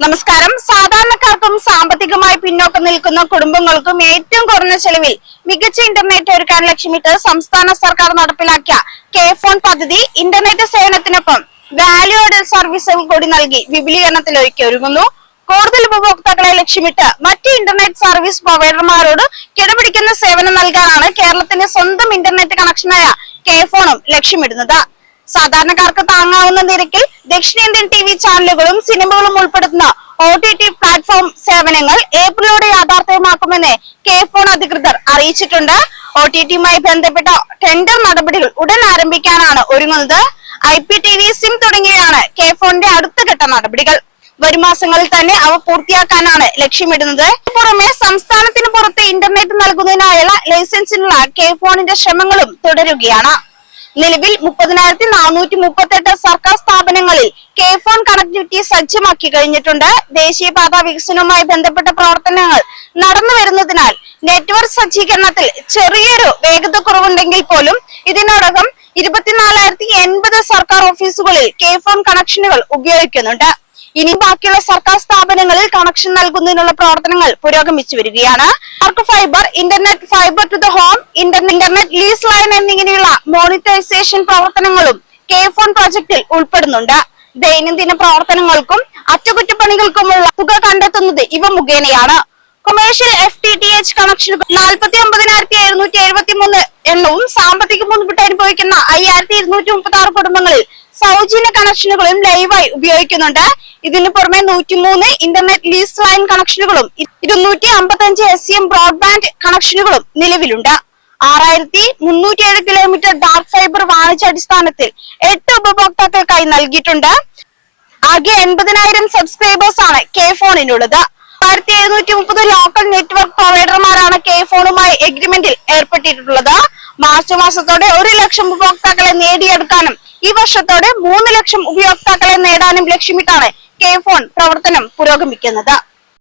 നമസ്കാരം. സാധാരണക്കാർക്കും സാമ്പത്തികമായി പിന്നോക്കം നിൽക്കുന്ന കുടുംബങ്ങൾക്കും ഏറ്റവും കുറഞ്ഞ ചെലവിൽ മികച്ച ഇന്റർനെറ്റ് ഒരുക്കാൻ ലക്ഷ്യമിട്ട് സംസ്ഥാന സർക്കാർ നടപ്പിലാക്കിയ കെ ഫോൺ പദ്ധതി ഇന്റർനെറ്റ് സേവനത്തിനൊപ്പം വാല്യൂഡ് സർവീസുകൾ കൂടി നൽകി വിപുലീകരണത്തിലൊരുക്കി ഒരുങ്ങുന്നു. കൂടുതൽ ഉപഭോക്താക്കളെ ലക്ഷ്യമിട്ട് മറ്റ് ഇന്റർനെറ്റ് സർവീസ് പ്രൊവൈഡർമാരോട് കിടപിടിക്കുന്ന സേവനം നൽകാനാണ് കേരളത്തിന്റെ സ്വന്തം ഇന്റർനെറ്റ് കണക്ഷനായ കെ ഫോണും ലക്ഷ്യമിടുന്നത്. സാധാരണക്കാർക്ക് താങ്ങാവുന്ന നിരക്കിൽ ദക്ഷിണേന്ത്യൻ ടി വി ചാനലുകളും സിനിമകളും ഉൾപ്പെടുത്തുന്ന ഒ ടി ടി പ്ലാറ്റ്ഫോം സേവനങ്ങൾ ഏപ്രിലോടെ യാഥാർത്ഥ്യമാക്കുമെന്ന് കെ ഫോൺ അധികൃതർ അറിയിച്ചിട്ടുണ്ട്. ഒ ടി ടിയുമായി ബന്ധപ്പെട്ട ടെൻഡർ നടപടികൾ ഉടൻ ആരംഭിക്കാനാണ് ഒരുങ്ങുന്നത്. I P T V SIM തുടങ്ങിയാണ് കെ ഫോണിന്റെ അടുത്ത ഘട്ട നടപടികൾ. വരും മാസങ്ങളിൽ തന്നെ അവ പൂർത്തിയാക്കാനാണ് ലക്ഷ്യമിടുന്നത്. പുറമെ സംസ്ഥാനത്തിന് പുറത്ത് ഇന്റർനെറ്റ് നൽകുന്നതിനായുള്ള ലൈസൻസിനുള്ള കെ ഫോണിന്റെ ശ്രമങ്ങളും തുടരുകയാണ്. നിലവിൽ മുപ്പതിനായിരത്തി നാനൂറ്റി മുപ്പത്തെട്ട് സർക്കാർ സ്ഥാപനങ്ങളിൽ കെ ഫോൺ കണക്ടിവിറ്റി സജ്ജമാക്കി കഴിഞ്ഞിട്ടുണ്ട്. ദേശീയപാത വികസനവുമായി ബന്ധപ്പെട്ട പ്രവർത്തനങ്ങൾ നടന്നു വരുന്നതിനാൽ നെറ്റ്വർക്ക് സജ്ജീകരണത്തിൽ ചെറിയൊരു വേഗത കുറവുണ്ടെങ്കിൽ പോലും ഇതിനോടകം ഇരുപത്തിനാലായിരത്തി എൺപത് സർക്കാർ ഓഫീസുകളിൽ കെ ഫോൺ കണക്ഷനുകൾ ഉപയോഗിക്കുന്നുണ്ട്. ഇനി ബാക്കിയുള്ള സർക്കാർ സ്ഥാപനങ്ങളിൽ കണക്ഷൻ നൽകുന്നതിനുള്ള പ്രവർത്തനങ്ങൾ പുരോഗമിച്ചു വരികയാണ്. ആർക്ക് fibre internet fibre to the home internet lease line എന്നിങ്ങനെയുള്ള മോണിറ്റൈസേഷൻ പ്രവർത്തനങ്ങളും കെ ഫോൺ പ്രോജക്റ്റിൽ ഉൾപ്പെടുന്നുണ്ട്. ദൈനംദിന പ്രവർത്തനങ്ങൾക്കും അറ്റകുറ്റപ്പണികൾക്കുമുള്ള തുക കണ്ടെത്തുന്നത് ഇവ മുഖേനയാണ്. Commercial F T T H കണക്ഷനുകൾ നാൽപ്പത്തി ഒമ്പതിനായിരത്തി എഴുന്നൂറ്റി എഴുപത്തി മൂന്ന് എണ്ണവും സാമ്പത്തിക ബുദ്ധിമുട്ട് അനുഭവിക്കുന്ന അയ്യായിരത്തി ഇരുന്നൂറ്റി മുപ്പത്തി ആറ് കുടുംബങ്ങളിൽ സൗജന്യ കണക്ഷനുകളും ലൈവായി ഉപയോഗിക്കുന്നുണ്ട്. ഇതിന് പുറമെ നൂറ്റിമൂന്ന് ഇന്റർനെറ്റ് ലീസ് ലൈൻ കണക്ഷനുകളും ഇരുന്നൂറ്റി അമ്പത്തഞ്ച് എസ് എം ബ്രോഡ്ബാൻഡ് കണക്ഷനുകളും നിലവിലുണ്ട്. ആറായിരത്തി മുന്നൂറ്റി ഏഴ് കിലോമീറ്റർ ഡാർക്ക് ഫൈബർ വാണിജ്യാടിസ്ഥാനത്തിൽ എട്ട് ഉപഭോക്താക്കൾക്കായി നൽകിയിട്ടുണ്ട്. ആകെ എൺപതിനായിരം സബ്സ്ക്രൈബേഴ്സ് ആണ് കെ ഫോണിനുള്ളത് ആയിരത്തി എഴുന്നൂറ്റി മുപ്പത് ലോക്കൽ നെറ്റ്വർക്ക് പ്രൊവൈഡർമാരാണ് കെ ഫോണുമായി എഗ്രിമെന്റിൽ ഏർപ്പെട്ടിട്ടുള്ളത്. മാർച്ച് മാസത്തോടെ ഒരു ലക്ഷം ഉപഭോക്താക്കളെ നേടിയെടുക്കാനും ഈ വർഷത്തോടെ മൂന്ന് ലക്ഷം ഉപയോക്താക്കളെ നേടാനും ലക്ഷ്യമിട്ടാണ് കെ ഫോൺ പ്രവർത്തനം പുരോഗമിക്കുന്നത്.